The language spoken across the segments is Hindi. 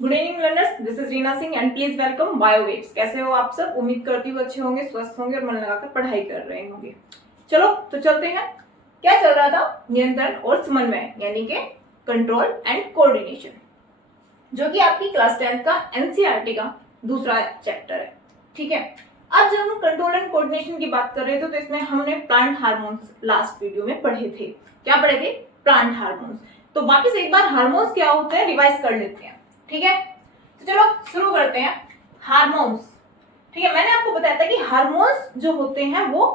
Good evening learners, this is Reena Singh and please welcome Biowaves. कैसे हो आप सब? उम्मीद करती हूँ अच्छे होंगे, स्वस्थ होंगे और मन लगाकर पढ़ाई कर रहे होंगे। चलो तो चलते हैं। क्या चल रहा था? नियंत्रण और समन्वय यानी कि कंट्रोल एंड कोऑर्डिनेशन, जो कि आपकी क्लास 10th का एनसीईआरटी का दूसरा चैप्टर है। ठीक है, अब जब हम कंट्रोल एंड कोऑर्डिनेशन की बात कर रहे थे तो इसमें हमने प्लांट हार्मोन्स लास्ट वीडियो में पढ़े थे। क्या पढ़े थे? Plant hormones. तो वापस एक बार हार्मोन्स क्या होते हैं रिवाइज कर लेते हैं। ठीक है, तो चलो शुरू करते हैं। हार्मोन्स, ठीक है, मैंने आपको बताया था कि हार्मोन्स जो होते हैं वो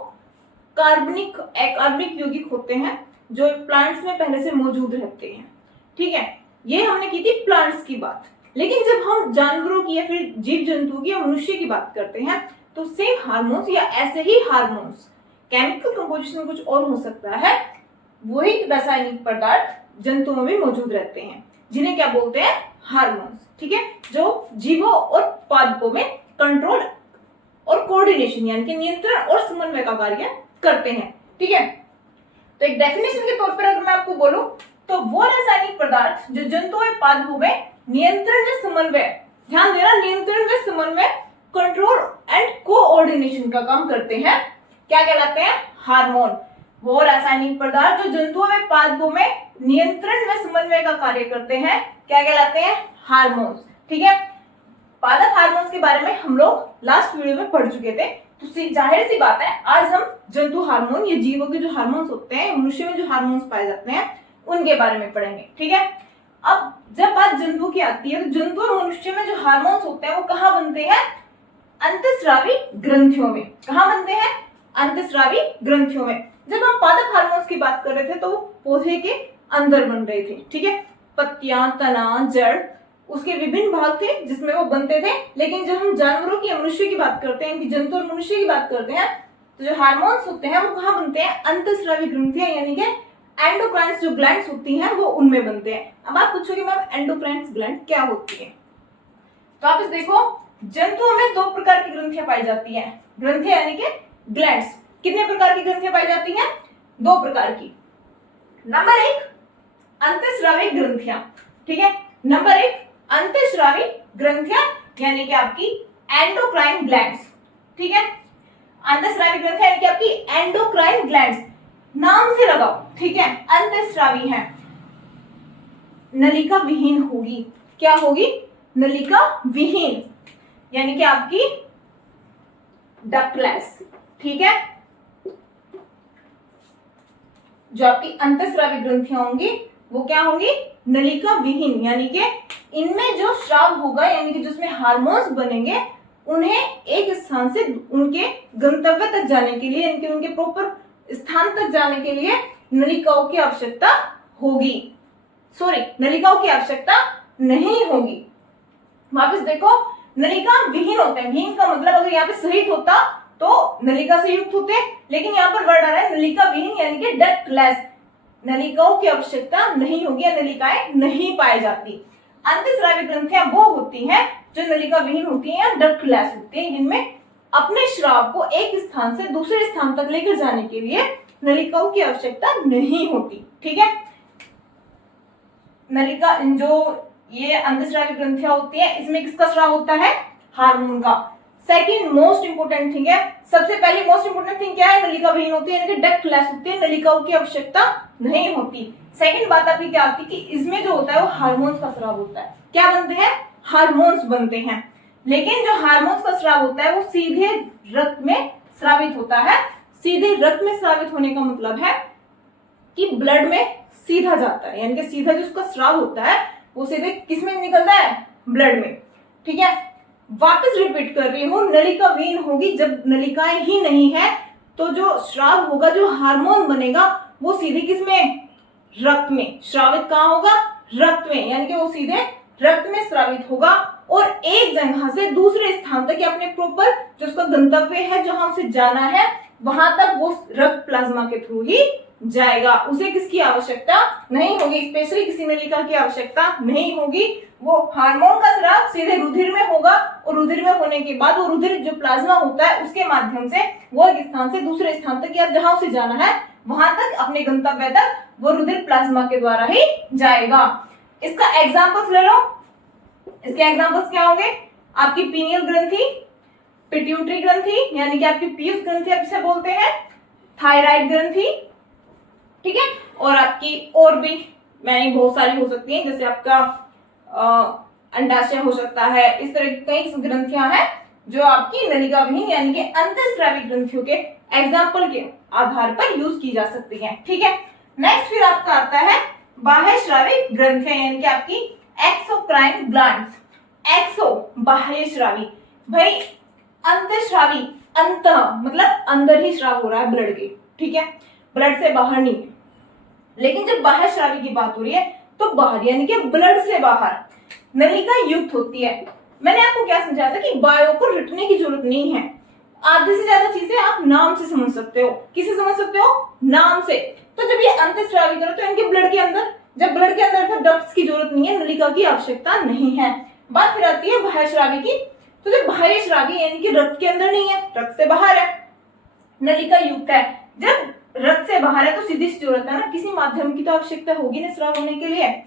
कार्बनिक यौगिक होते हैं जो प्लांट्स में पहले से मौजूद रहते हैं। ठीक है, ये हमने की थी प्लांट्स की बात। लेकिन जब हम जानवरों की या फिर जीव जंतु की या मनुष्य की बात करते हैं तो सेम हार्मोन्स या ऐसे ही हार्मोन्स, केमिकल कंपोजिशन कुछ और हो सकता है, वही रासायनिक पदार्थ जंतुओं में मौजूद रहते हैं, जिन्हें क्या बोलते हैं? हार्मोन्स। ठीक है, जो जीवों और पादपों में कंट्रोल और कोऑर्डिनेशन यानी कि नियंत्रण और समन्वय का कार्य करते हैं। ठीक है, तो एक डेफिनेशन के तौर पर अगर मैं आपको बोलूं तो वो रासायनिक पदार्थ जो जंतुओं और पादपों में नियंत्रण व समन्वय, ध्यान देना, नियंत्रण व समन्वय, कंट्रोल एंड कोऑर्डिनेशन का काम करते हैं, क्या कहलाते हैं? हार्मोन। वो रासायनिक पदार्थ जो जंतुओं में पादपों में नियंत्रण व समन्वय का कार्य करते हैं, क्या कहलाते हैं? हार्मोन्स। ठीक है, पादप हार्मोन्स के बारे में हम लोग लास्ट वीडियो में पढ़ चुके थे, तो जाहिर सी बात है आज हम जंतु हार्मोन या जीवों के जो हार्मोन्स होते हैं, मनुष्य में जो हार्मोन्स पाए जाते हैं उनके बारे में पढ़ेंगे। ठीक है, अब जब बात जंतु की आती है तो जंतु और मनुष्य में जो हार्मोन्स होते हैं वो कहाँ बनते हैं? अंतःस्रावी ग्रंथियों में। कहाँ बनते हैं? अंतःस्रावी ग्रंथियों में। जब हम पादप हार्मोन्स की बात कर रहे थे तो वो पौधे के अंदर बन रहे थे। ठीक है, पत्तियां, तना, जड़, उसके विभिन्न भाग थे जिसमें वो बनते थे। लेकिन जब हम जानवरों की, मनुष्य की बात करते हैं, जंतु और मनुष्य की बात करते हैं, तो जो हार्मोन्स होते हैं वो कहाँ बनते हैं? अंतःस्रावी ग्रंथियां यानी कि एंडोक्राइन्स जो ग्लैंड्स होती हैं वो उनमें बनते हैं। अब आप पूछोगे मैम एंडोक्राइन्स ग्लैंड क्या होती है? तो आप इस देखो, जंतुओं में दो प्रकार की ग्रंथियां पाई जाती हैं। ग्रंथियां यानी कि ग्लैंड्स। कितने प्रकार की ग्रंथियां पाई जाती हैं? दो प्रकार की। नंबर एक, अंतःस्रावी ग्रंथियां। ठीक है, नंबर एक अंतःस्रावी ग्रंथियां यानी कि आपकी एंडोक्राइन ग्लैंड्स। ठीक है, अंतःस्रावी ग्रंथियां यानी कि आपकी एंडोक्राइन ग्लैंड्स, नाम से लगाओ। ठीक है, अंतःस्रावी है, नलिका विहीन होगी। क्या होगी? नलिका विहीन यानी कि आपकी डक्टलेस। ठीक है, जो आपकी अंतःस्रावी ग्रंथियां होंगी वो क्या होंगी? नलिका विहीन यानी कि इनमें जो स्राव होगा यानी कि जिसमें हार्मोन्स बनेंगे उन्हें एक स्थान से उनके गंतव्य तक जाने के लिए, इनके उनके प्रॉपर स्थान तक जाने के लिए नलिकाओं की आवश्यकता होगी। सॉरी, नलिकाओं की आवश्यकता नहीं होगी। वापस देखो, नलिका विहीन होते हैं। विहीन का मतलब अगर यहाँ पे सहित होता तो नलिका से युक्त होते, लेकिन यहाँ पर वर्ड आ रहा है नलिका विहीन यानी कि डक्टलेस। नलिकाओं की आवश्यकता नहीं होगी या नलिकाएं नहीं पाई जाती। अंतःस्रावी ग्रंथियां वो होती हैं जो नलिका विहीन होती हैं या डक्टलेस होती हैं, जिनमें अपने स्राव को एक स्थान से दूसरे स्थान तक लेकर जाने के लिए नलिकाओं की आवश्यकता नहीं होती। ठीक है, नलिका जो ये अंतःस्रावी ग्रंथियां होती हैं इसमें किसका स्राव होता है? हार्मोन का। सेकंड मोस्ट इंपोर्टेंट थिंग है, सबसे पहले मोस्ट इंपोर्टेंट थिंग क्या है? नलिका विहीन होती है यानी कि डक्टलेस होती है, नलिकाओं की आवश्यकता नहीं होती। सेकंड बात आपकी क्या आती है कि इसमें जो होता है वो हार्मोन्स का स्राव होता है। क्या बनते हैं? हार्मोन्स बनते हैं। लेकिन जो हार्मोन्स का स्राव होता है वो सीधे रक्त में स्रावित होता है। सीधे रक्त में स्रावित होने का मतलब है कि ब्लड में सीधा जाता है, यानी कि सीधा जो उसका स्राव होता है वो सीधे किस में निकलता है? ब्लड में। ठीक है, वापस रिपीट कर रही हूं, नलिका विहीन होगी जब नलिकाएं ही नहीं है तो जो स्राव होगा, जो हार्मोन बनेगा वो सीधे किसमें? रक्त में। स्रावित कहां होगा? रक्त में, यानी कि वो सीधे रक्त में स्रावित होगा और एक जगह से दूसरे स्थान तक या अपने प्रॉपर जो उसका गंतव्य है, जहां उसे जाना है वहां तक वो रक्त प्लाज्मा के थ्रू ही जाएगा। उसे किसकी आवश्यकता नहीं होगी? स्पेशली किसी नलिका की आवश्यकता नहीं होगी। वो हार्मोन का स्राव सीधे रुधिर में होगा और रुधिर में होने के बाद वो रुधिर जो प्लाज्मा होता है उसके माध्यम से वो एक स्थान से दूसरे स्थान तक या जहां उसे जाना है वहां तक, अपने गंतव्य तक वो रुधिर प्लाज्मा के द्वारा ही जाएगा। इसका एग्जाम्पल ले लो। इसके एग्जांपल्स क्या होंगे? आपकी पीनियल ग्रंथि, पिट्यूटरी ग्रंथि यानी कि आपकी पीयूष ग्रंथि आप इसे बोलते हैं, थायराइड ग्रंथि, ठीक है, और आपकी और भी मैंने बहुत सारी हो सकती हैं, जैसे आपका अंडाशय हो सकता है। इस तरह की कई ग्रंथियां हैं जो आपकी नलिका विहीन यानी कि अंतःस्रावी ग्रंथियों के एग्जाम्पल के आधार पर यूज की जा सकती है, ठीक है। नेक्स्ट फिर आपका आता है बाह्यस्रावी ग्रंथियां यानी कि आपकी एक्सोक्राइन ग्लैंड्स। एक्सो बाह्यस्रावी, भाई अंतःस्रावी, अंत मतलब अंदर ही स्राव हो रहा है ब्लड के, ठीक है, ब्लड से बाहर नहीं। लेकिन जब बाह्यस्रावी की बात हो रही है तो बाहर यानी कि ब्लड से बाहर नलिका युक्त होती है। मैंने आपको क्या समझाया था कि बायो को रटने की जरूरत नहीं है, आधे से ज्यादा चीजें आप नाम से समझ सकते हो। किसे समझ सकते हो? नाम से। तो जब ये अंतःस्रावी करो तो इनके ब्लड के अंदर, जब ब्लड के अंदर फिर डक्ट्स की जरूरत नहीं है, नलिका की आवश्यकता नहीं है। बात फिर आती है बाह्यस्रावी की। तो जब बाह्यस्रावी यानी कि रक्त के अंदर नहीं है, रक्त से बाहर है, नलिका युक्त है, जब रक्त से बाहर है तो सीधी सी जरूरत है ना, किसी माध्यम की तो आवश्यकता होगी ना स्राव होने के लिए।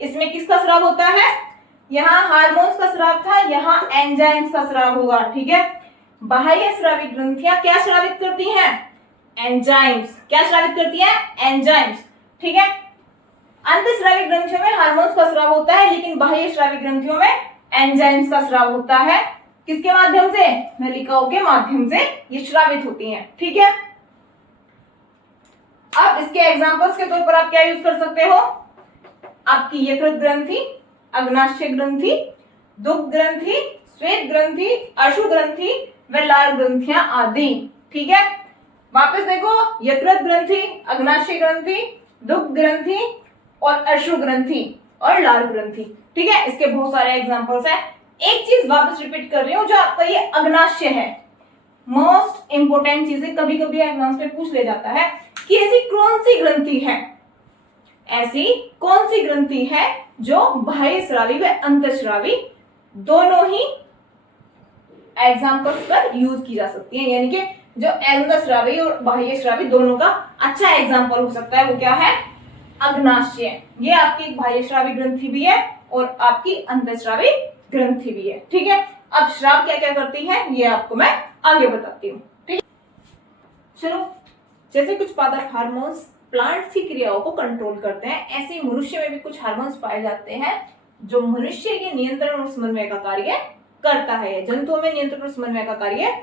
इसमें किसका स्राव होता है? यहाँ हार्मोन्स का स्राव था, यहाँ एंजाइम्स का स्राव होगा, ठीक है। बाह्यस्रावी ग्रंथियां क्या स्रावित करती हैं? एंजाइम्स। क्या स्रावित करती है? एंजाइम्स, ठीक है। अंतःस्रावी ग्रंथियों में हार्मोन्स का स्राव होता है, लेकिन बाह्यस्रावी ग्रंथियों में एंजाइम्स का स्राव होता है। किसके माध्यम से? नलिकाओं के माध्यम से ये स्रावित होती हैं, ठीक है। अब इसके एग्जांपल्स के तौर पर आप क्या यूज कर सकते हो? आपकी यकृत ग्रंथि, अग्नाशय ग्रंथि, दुग्ध ग्रंथि, श्वेत ग्रंथि, अशु ग्रंथि व लाल ग्रंथियां आदि, ठीक है। वापस देखो, यकृत ग्रंथि, अग्नाशय ग्रंथि, दुग्ध ग्रंथि और अशु ग्रंथि और लाल ग्रंथि, ठीक है। इसके बहुत सारे एग्जांपल्स हैं। एक चीज वापस रिपीट कर रही हूं, जो आपका ये अग्नाशय है, मोस्ट इंपोर्टेंट चीजें कभी कभी एग्जाम्स में पूछ ले जाता है कि ऐसी कौन सी ग्रंथि है, ऐसी कौन सी ग्रंथि है जो बाह्यस्रावी व अंतःस्रावी दोनों ही एग्जाम्पल्स पर यूज की जा सकती है, यानी कि जो अंतःस्रावी और बाह्यस्रावी दोनों का अच्छा एग्जाम्पल हो सकता है वो क्या है? अग्नाशय। ये आपकी बाह्यस्रावी ग्रंथि भी है और आपकी अंतःस्रावी ग्रंथि भी है, ठीक है। अब स्राव क्या क्या करती है ये आपको मैं आगे बताती हूँ, ठीक है। चलो, जैसे कुछ पादप हार्मोन्स प्लांट्स की क्रियाओं को कंट्रोल करते हैं, ऐसे ही मनुष्य में भी कुछ हार्मोन्स पाए जाते हैं जो मनुष्य के नियंत्रण और समन्वय का कार्य करता है, जंतुओं में नियंत्रण और समन्वय का कार्य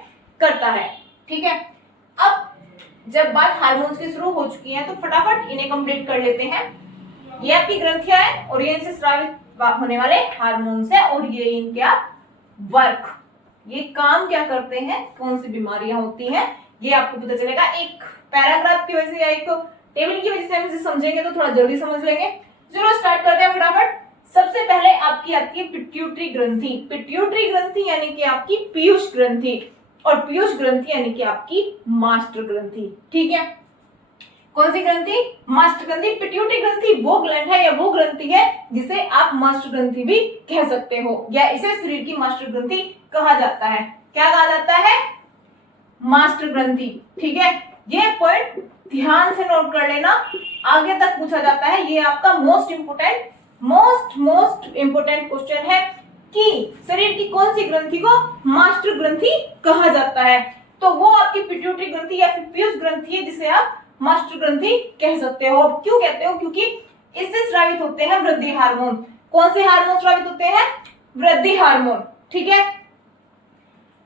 करता है, ठीक है। अब जब बात हार्मोन्स की शुरू हो चुकी है तो फटाफट इन्हें कंप्लीट कर लेते हैं। ये आपकी ग्रंथियां हैं और ये इनसे स्रावित होने वाले हार्मोन्स हैं और ये इनका वर्क, ये काम क्या करते हैं, कौन सी बीमारियां होती हैं, ये आपको पता चलेगा। एक पैराग्राफ की वजह से या एक टेबल की वजह से हम इसे समझेंगे तो थोड़ा जल्दी समझ लेंगे। चलो स्टार्ट करते हैं फटाफट। सबसे पहले आपकी आती है पिट्यूटरी ग्रंथि। पिट्यूटरी ग्रंथि यानी कि आपकी पीयूष ग्रंथि और पीयूष ग्रंथि यानी कि आपकी मास्टर ग्रंथि, ठीक है। कौन सी ग्रंथि? मास्टर ग्रंथि। पिट्यूटरी ग्रंथि वो ग्लैंड है या वो ग्रंथि है जिसे आप मास्टर ग्रंथि भी कह सकते हो, या इसे शरीर की मास्टर ग्रंथि कहा जाता है। क्या कहा जाता है? मास्टर ग्रंथि, ठीक है। ये पॉइंट ध्यान से नोट कर लेना, आगे तक पूछा जाता है। ये आपका मोस्ट इंपोर्टेंट क्वेश्चन है कि शरीर की कौन सी ग्रंथि को मास्टर ग्रंथि कहा जाता है। तो वो आपकी पिट्यूटरी ग्रंथि या फिर पीयूष ग्रंथि है जिसे आप मास्टर ग्रंथि कह सकते हो। क्यों कहते हो? क्योंकि इससे स्रावित होते हैं वृद्धि हार्मोन। कौन से हार्मोन स्रावित होते हैं? वृद्धि हार्मोन, ठीक है।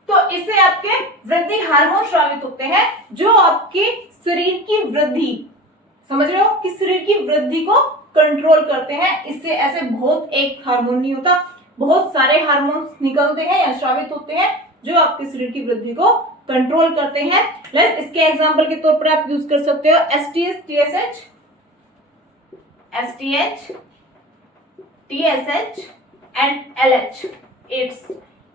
तो इससे आपके वृद्धि हार्मोन स्रावित होते हैं जो आपके शरीर की वृद्धि, समझ रहे हो, कि शरीर की वृद्धि को कंट्रोल करते हैं। इससे ऐसे बहुत एक हार्मोन नहीं होता, बहुत सारे हार्मोन्स निकलते हैं या स्रावित होते हैं जो आपके शरीर की वृद्धि को कंट्रोल करते हैं। इसके एग्जांपल के तौर पर आप यूज कर सकते हो STH, TSH, STH, TSH and LH. It's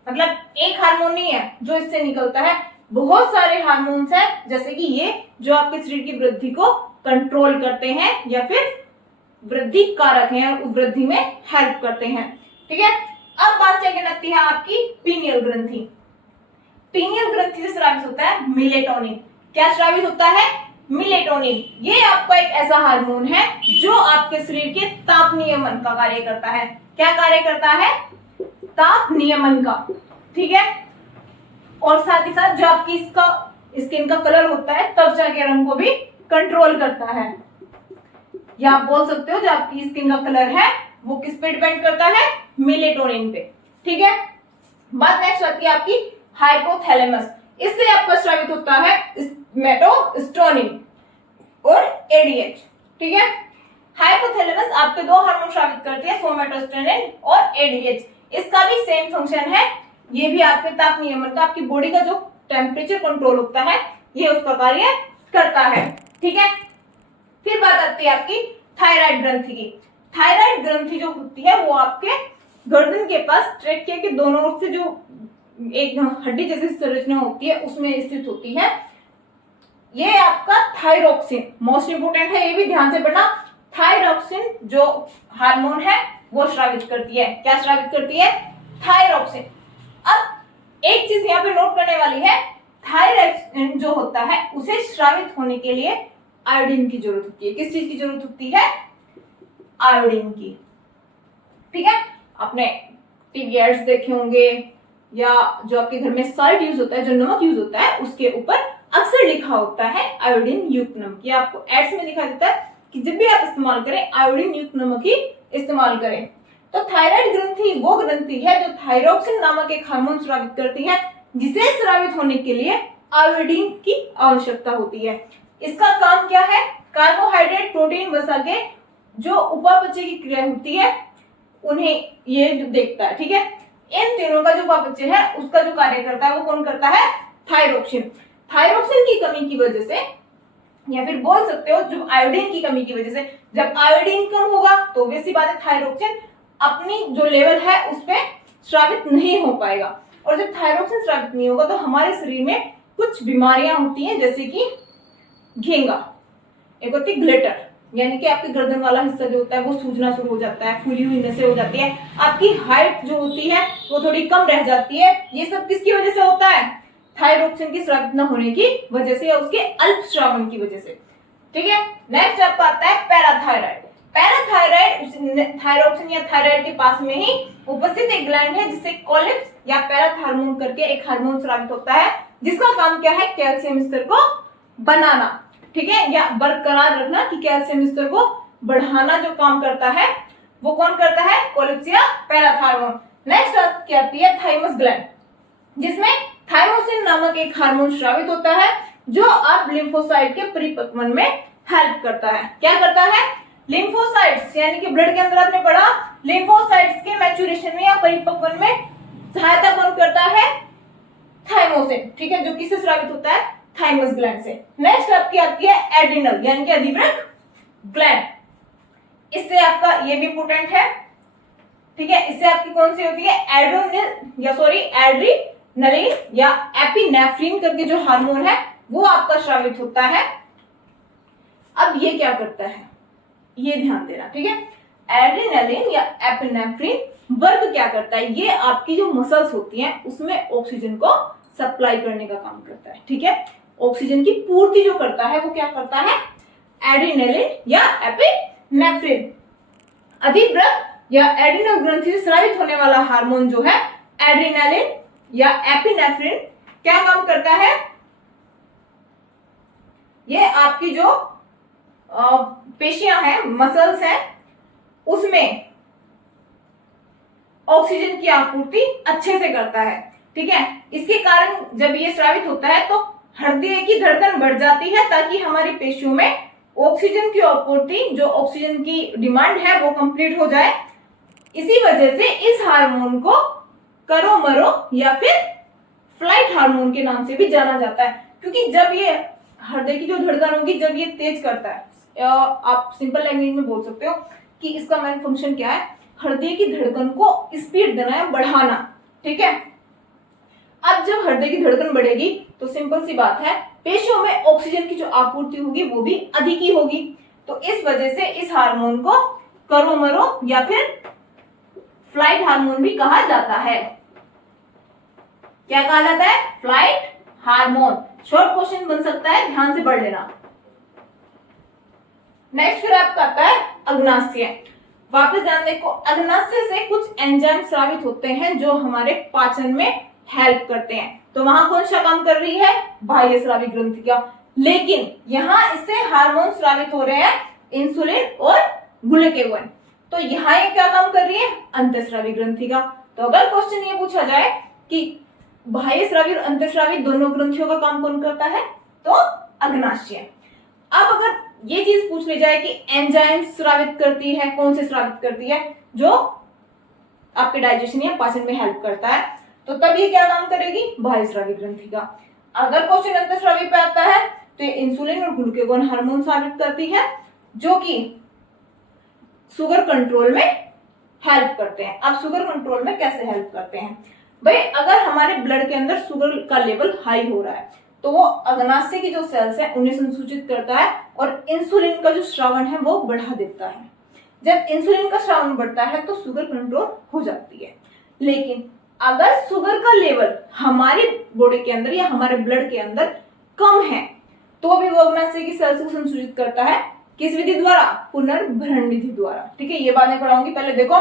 मतलब एक हार्मोन नहीं है जो इससे निकलता है, बहुत सारे हार्मोन्स हैं, जैसे कि ये जो आपके शरीर की वृद्धि को कंट्रोल करते हैं या फिर वृद्धि कारक हैं और वृद्धि में हेल्प करते हैं, ठीक है। अब बात चलने लगती है आपकी पीनियल ग्रंथि। पीनियल ग्रंथि से स्रावित होता है मिलेटोनिन। क्या स्रावित होता है? मिलेटोनिन। ये आपका एक ऐसा हार्मोन है जो आपके शरीर के ताप नियमन का कार्य करता है। क्या कार्य करता है? ताप नियमन का, ठीक है। और साथ ही साथ जो आपकी इसका स्किन का कलर होता है, त्वचा के रंग को भी कंट्रोल करता है। या आप बोल सकते हो जो आपकी स्किन का कलर है वो किस पे डिपेंड करता है, मेलेटोनिन पे, ठीक है। बात नेक्स्ट आती है आपकी हाइपोथैलेमस। इससे आपका स्रावित होता है मेटोस्टेरोन और एडीएच, ठीक है। हाइपोथैलेमस आपके दो हार्मोन स्रावित करती है, सोमेटोस्टेरोन और एडीएच। इसका भी सेम फंक्शन है, ये भी आपके ताप नियमन का, आपकी बॉडी का जो टेम्परेचर कंट्रोल होता है ये उसका कार्य करता है, ठीक है। फिर बात आती है आपकी थायराइड ग्रंथि की। थायराइड ग्रंथि जो होती है वो आपके गर्दन के पास ट्रेकिया के दोनों ओर से जो एक हड्डी जैसी संरचना होती है उसमें स्थित होती है। ये आपका थायरोक्सिन मोस्ट इंपोर्टेंट है, ये भी ध्यान से पढ़ना। थायरोक्सिन जो हार्मोन है वो स्रावित करती है। क्या स्रावित करती है? थायरोक्सिन। अब एक चीज यहाँ पे नोट करने वाली है, थायरोक्सिन जो होता है उसे स्रावित होने के लिए आयोडीन की जरूरत होती है। किस चीज की जरूरत होती है? आयोडीन की, ठीक है। आपने टीवी एड्स देखे होंगे या जो आपके घर में सॉल्ट यूज होता है, जो नमक यूज होता है, उसके ऊपर अक्सर लिखा होता है आयोडीन युक्त नमक। ये आपको एड्स में दिखा देता है कि जब भी आप इस्तेमाल करें आयोडीन युक्त नमक ही इस्तेमाल करें। तो थायराइड ग्रंथि वो ग्रंथि है जो थायरोक्सिन नामक एक हार्मोन स्रावित करती है, जिसे स्रावित होने के लिए आयोडीन की आवश्यकता होती है। इसका काम क्या है? कार्बोहाइड्रेट, प्रोटीन, वसा के जो उपापचय की क्रिया होती है उन्हें ये जो देखता है, ठीक है। इन तीनों का जो उपापचय है उसका जो कार्य करता है वो कौन करता है? थायरोक्सिन। थायरोक्सिन की कमी की वजह से, या फिर बोल सकते हो जो आयोडीन की कमी की वजह से, जब आयोडीन कम होगा तो वैसी बात है थायरोक्सिन अपनी जो लेवल है उस पर स्रावित नहीं हो पाएगा। और जब थायरोक्सिन स्रावित नहीं होगा तो हमारे शरीर में कुछ बीमारियां होती हैं, जैसे कि घेंगा, एक होती है ग्लिटर, यानी कि आपके गर्दन वाला हिस्सा जो होता है वो सूजना शुरू हो जाता है, फूली हुई नसें हो जाती है, आपकी हाइट जो होती है वो थोड़ी कम रह जाती है। ये सब किसकी वजह से होता है? थायरोक्सिन की स्रावित न होने की वजह से या उसके अल्प स्रावन की वजह से, ठीक है। नेक्स्ट आपका आता है पैराथायराइड। पैराथायराइड थायरोक्सिन या थायराइड के पास में ही उपस्थित एक ग्लैंड है जिससे कोलिप्स या पैराथार्मोन करके एक हार्मोन स्रावित होता है, जिसका काम क्या है? कैल्शियम स्तर को बनाना, ठीक है, या बरकरार रखना, कि कैल्शियम स्तर को बढ़ाना जो काम करता है वो कौन करता है? कोलिप्स या पैराथार्मोन। नेक्स्ट क्या आती है? थाइमस ग्लैंड, जिसमें थाइरोसिन नामक एक हार्मोन स्रावित होता है जो अब लिम्फोसाइट के परिपक्वन में हेल्प करता है। क्या करता है? लिम्फोसाइट्स यानी कि ब्लड के अंदर आपने पढ़ा, लिम्फोसाइट्स के मैच्योरेशन में या परिपक्वन में सहायता कौन करता है? थाइमोसिन, ठीक है, जो किससे स्रावित होता है? थाइमस ग्लैंड से। नेक्स्ट आपकी आती है एड्रिनल यानी कि अधिवृक्क ग्लैंड। इससे आपका ये भी इंपोर्टेंट है, ठीक है। इससे आपकी कौन सी होती है? एड्रीनलिन या एपिनेफ्रिन करके जो हार्मोन है वो आपका स्रावित होता है। अब ये क्या करता है ये ध्यान देना, ठीक है। एड्रिनलिन या एपिनेफ्रिन वर्क क्या करता है? ये आपकी जो मसल्स होती हैं उसमें ऑक्सीजन को सप्लाई करने का काम करता है, ठीक है। ऑक्सीजन की पूर्ति जो करता है वो क्या करता है? एड्रिनलिन या एपिनेफ्रिन। अधिवृक्क या एड्रिनल ग्रंथि से स्रावित होने वाला हार्मोन जो है एड्रिनलिन या एपिनेफ्रिन क्या काम करता है? ये आपकी जो पेशियां हैं, मसल्स हैं, उसमें ऑक्सीजन की आपूर्ति अच्छे से करता है, ठीक है। इसके कारण जब ये स्रावित होता है तो हृदय की धड़कन बढ़ जाती है ताकि हमारी पेशियों में ऑक्सीजन की आपूर्ति, जो ऑक्सीजन की डिमांड है वो कंप्लीट हो जाए। इसी वजह से इस हार्मोन को करो मरो या फिर फ्लाइट हार्मोन के नाम से भी जाना जाता है, क्योंकि जब ये हृदय की जो धड़कन होगी जब ये तेज करता है, आप सिंपल लैंग्वेज में बोल सकते हो कि इसका मेन फंक्शन क्या है? हृदय की धड़कन को स्पीड देना है, बढ़ाना, ठीक है। अब जब हृदय की धड़कन बढ़ेगी तो सिंपल सी बात है पेशियों में ऑक्सीजन की जो आपूर्ति होगी वो भी अधिक ही होगी। तो इस वजह से इस हार्मोन को करो मरो या फिर फ्लाइट हार्मोन भी कहा जाता है। क्या कहा जाता है? Flight hormone. शॉर्ट क्वेश्चन बन सकता है, ध्यान से पढ़ लेना। नेक्स्ट फिर आपका आता है अग्नाशय। वापस ध्यान देखो, अग्नाशय से कुछ एंजाइम स्रावित होते हैं जो हमारे पाचन में हेल्प करते हैं। तो वहां कौन सा काम कर रही है? बाह्य स्रावी ग्रंथिका। लेकिन यहाँ इससे हार्मोन स्रावित हो रहे हैं, इंसुलिन और ग्लूकागोन। तो यहाँ ये क्या काम कर रही है? अंतःस्रावी ग्रंथिका। तो अगर क्वेश्चन ये पूछा जाए कि बाह्य स्रावी और अंतःस्रावी दोनों ग्रंथियों का काम कौन करता है, तो अग्नाशय। अब अगर ये चीज पूछ ली जाए कि एंजाइम स्रावित करती है, कौन से स्रावित करती है? जो आपके डाइजेशन या पाचन में हेल्प करता है, तो तब ये क्या काम करेगी? बाह्य स्रावी ग्रंथिका। अगर क्वेश्चन अंतःस्रावी पे आता है तो ये इंसुलिन और ग्लूकागोन हार्मोन स्रावित करती है जो कि शुगर कंट्रोल में हेल्प करते हैं। अब शुगर कंट्रोल में कैसे हेल्प करते हैं भाई? अगर हमारे ब्लड के अंदर शुगर का लेवल हाई हो रहा है तो वो अग्नाशय की जो सेल्स है उन्हें संसूचित करता है और इंसुलिन का जो श्रवण है वो बढ़ा देता है। जब इंसुलिन का श्रवण बढ़ता है तो शुगर कंट्रोल हो जाती है। लेकिन अगर शुगर का लेवल हमारी बॉडी के अंदर या हमारे ब्लड के अंदर कम है तो भी वो अग्नाशय की सेल्स को संसूचित करता है। किस विधि द्वारा? पुनर्भरण विधि द्वारा। ठीक है, ये बातें पढ़ाऊंगी। पहले देखो,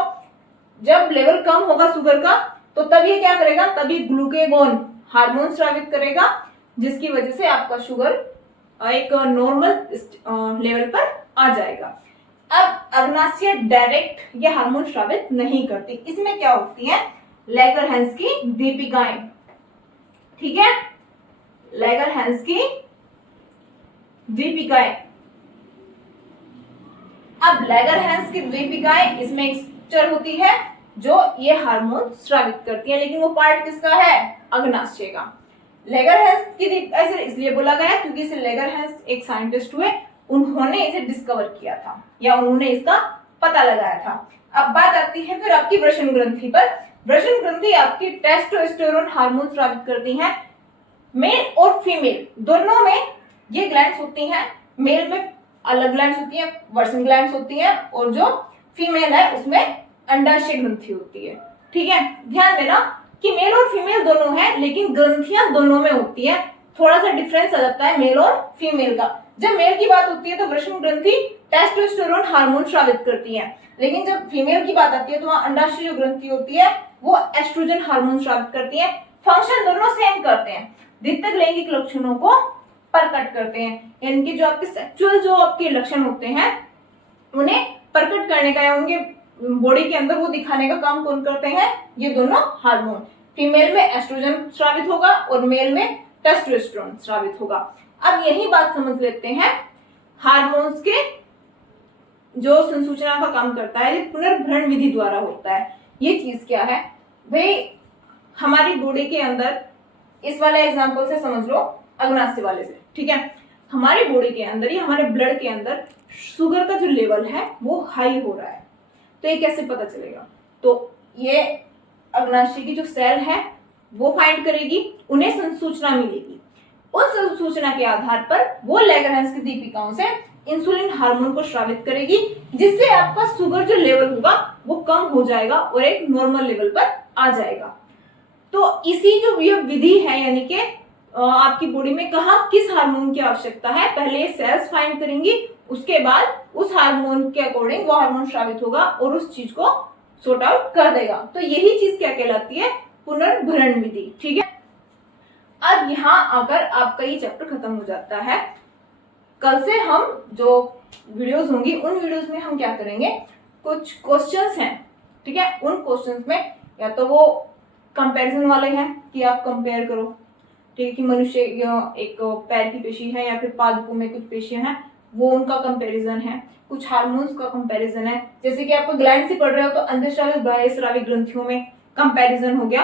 जब लेवल कम होगा शुगर का तो तब ये क्या करेगा? तभी ग्लूकागोन हार्मोन स्रावित करेगा, जिसकी वजह से आपका शुगर एक नॉर्मल लेवल पर आ जाएगा। अब अग्नाशय डायरेक्ट ये हार्मोन स्रावित नहीं करती। इसमें क्या होती है? लैगरहैंस की दीपिकाएं। ठीक है, लैगरहैंस की दीपिकाएं। अब लैगरहैंस की दीपिकाएं, इसमें एक स्ट्रक्चर होती है जो ये हार्मोन स्रावित करती है, लेकिन वो पार्ट किसका है? अग्नाशय का। लैगरहैंस की ऐसे इसलिए बोला गया क्योंकि इसे लैगरहैंस एक साइंटिस्ट हुए, उन्होंने इसे डिस्कवर किया था या उन्होंने इसका पता लगाया था। अब बात आती है फिर आपकी वृषण ग्रंथि पर। वृषण ग्रंथि आपकी टेस्टोस्टेरोन हार्मोन स्रावित करती है। मेल और फीमेल दोनों में ये ग्लैंड्स होती हैं। मेल में अलग ग्लैंड्स होती हैं, वृषण ग्लैंड्स होती हैं, और जो फीमेल है उसमें अंडाशय ग्रंथि होती है। ठीक है, ध्यान देना कि मेल और फीमेल दोनों हैं, लेकिन ग्रंथियां दोनों में होती है। थोड़ा सा डिफरेंस आ जाता है मेल और फीमेल का। जब मेल की बात होती है तो वृषण ग्रंथि टेस्टोस्टेरोन हार्मोन स्रावित करती है, लेकिन जब फीमेल की बात आती है तो वहां अंडाशय जो ग्रंथि होती है वो एस्ट्रोजन हार्मोन स्रावित करती है। फंक्शन दोनों सेम करते हैं, द्वितीयक लैंगिक लक्षणों को प्रकट करते हैं। यानी कि जो आपके सेक्सुअल जो आपके लक्षण होते हैं उन्हें प्रकट करने का या उनके बॉडी के अंदर वो दिखाने का काम कौन करते हैं? ये दोनों हार्मोन। फीमेल में एस्ट्रोजन स्रावित होगा और मेल में टेस्टोस्टेरोन स्रावित होगा। अब यही बात समझ लेते हैं, हार्मोन्स के जो संसूचना का काम करता है ये पुनर्भरण विधि द्वारा होता है। ये चीज क्या है भाई? हमारी बॉडी के अंदर, इस वाले एग्जांपल से समझ लो, अग्नाशय वाले से। ठीक है, हमारी बॉडी के अंदर या हमारे ब्लड के अंदर शुगर का जो लेवल है वो हाई हो रहा है, तो ये कैसे पता चलेगा? तो ये अग्नाशय की जो सेल है वो फाइंड करेगी, उन्हें संसूचना मिलेगी। उस संसूचना के आधार पर वो लैगरहैंस की दीपिकाओं से इंसुलिन हार्मोन को स्रावित करेगी, जिससे आपका शुगर जो लेवल होगा वो कम हो जाएगा और एक नॉर्मल लेवल पर आ जाएगा। तो इसी जो ये विधि है, यानी कि आपकी बॉडी में कहाँ किस हार्मोन की आवश्यकता है, पहले ये सेल्स फाइंड करेंगी, उसके बाद उस हार्मोन के अकॉर्डिंग वो हार्मोन स्रावित होगा और उस चीज को सॉर्ट आउट कर देगा। तो यही चीज क्या कहलाती है? पुनर्भरण विधि। ठीक है, अब यहाँ आकर आपका ये चैप्टर खत्म हो जाता है। कल से हम जो वीडियोस होंगी उन वीडियोस में हम क्या करेंगे, कुछ क्वेश्चंस हैं। ठीक है, उन क्वेश्चंस में या तो वो कंपैरिजन वाले हैं कि आप कंपेयर करो, ठीक है, कि मनुष्य एक पैर की पेशी है या फिर पादपों में कुछ पेशियां हैं, वो उनका कंपैरिजन है। कुछ हार्मोन्स का कंपैरिजन है, जैसे कि आप ग्लैंड से पढ़ रहे हो तो अंतःस्रावी और बाह्यस्रावी ग्रंथियों में कंपैरिजन हो गया।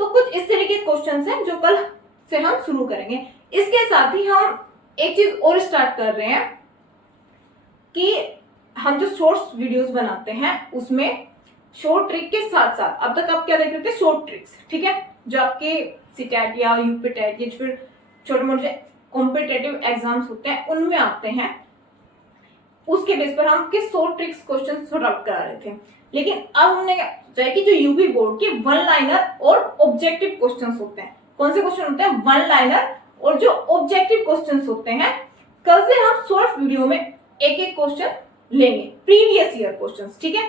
तो कुछ इस तरह के क्वेश्चंस हैं जो कल से हम शुरू करेंगे। इसके साथ ही हम एक चीज और स्टार्ट कर रहे हैं कि हम जो शॉर्ट्स वीडियोस बनाते हैं उसमें शॉर्ट ट्रिक के साथ साथ, अब तक आप क्या देख रहे थे? Short tricks. ठीक है, जो आपके सीटेट या यूपीटेट या फिर छोटे मोटे कॉम्पिटेटिव एग्जाम्स होते हैं उनमें आते हैं, उसके बेस पर हम किस short tricks question sort out करा रहे थे। लेकिन अब हमने क्या सोचा कि जो यूपी बोर्ड के वन लाइनर और ऑब्जेक्टिव क्वेश्चंस होते हैं, कौन से क्वेश्चन होते हैं? वन लाइनर और जो ऑब्जेक्टिव क्वेश्चंस होते हैं, कल से हम शॉर्ट वीडियो में एक एक क्वेश्चन लेंगे प्रीवियस ईयर क्वेश्चंस, ठीक है,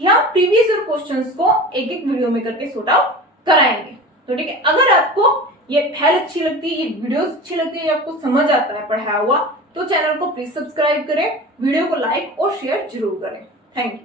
कि हम प्रीवियस ईयर क्वेश्चंस को एक एक वीडियो में करके सॉर्ट आउट कराएंगे। तो ठीक है, अगर आपको ये पहल अच्छी लगती है, ये वीडियोस अच्छी लगती है, आपको समझ आता है पढ़ाया हुआ, तो चैनल को प्लीज सब्सक्राइब करें, वीडियो को लाइक और शेयर जरूर करें। Thank you.